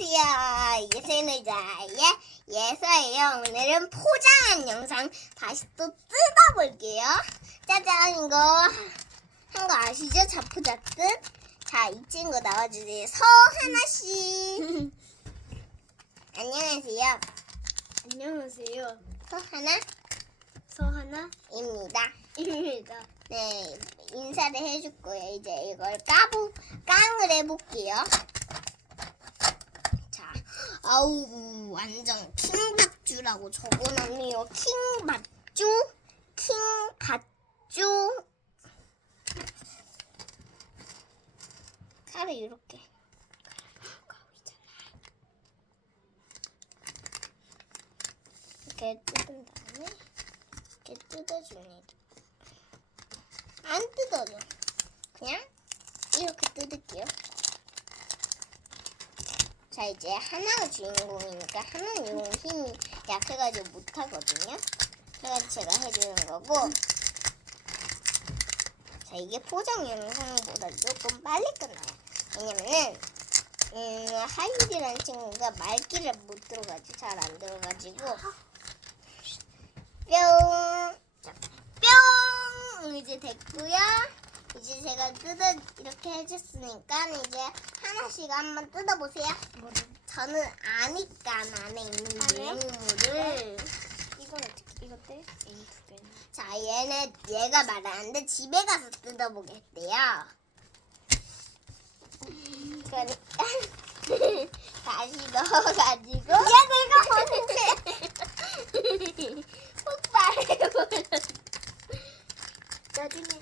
안녕하세요. 예세노자의 예서예요. 오늘은 포장한 영상 다시 또 뜯어볼게요. 짜잔 이거 한 거 아시죠? 자포자뜻. 자, 이 친구 나와주세요. 서하나 씨. 안녕하세요. 안녕하세요. 서하나입니다. 서하나입니다. 네, 인사를 해줄 거예요. 이제 이걸 까보, 깡을 해볼게요. 자, 아우, 완전 킹받주라고 적어놨네요. 킹받주, 킹받주. 칼을 이렇게. 이렇게 뜯은 다음에 이렇게 뜯어줍니다. 안 뜯어져. 그냥 이렇게 뜯을게요. 자 이제 하나가 주인공이니까 하나는 용 힘이 약해가지고 못하거든요. 그래서 제가 해주는 거고. 자 이게 포장 영상보다 조금 빨리 끝나요. 왜냐면은 음, 하이디라는 친구가 말귀를 못 들어가지 잘 안 들어가지고 뿅. 자, 뿅 이제 됐고요. 이제 제가 뜯어 이렇게 해줬으니까 이제 하나씩 한번 뜯어보세요. 저는 아니까 안에 있는 안에? 내용물을 이건 어떻게? 이거? 이두 개. 자 얘는 얘가 말하는데 집에 가서 뜯어보겠대요. 그러니까 다시 넣어가지고 야 내가 벗는데 폭발해버렸어. 나중에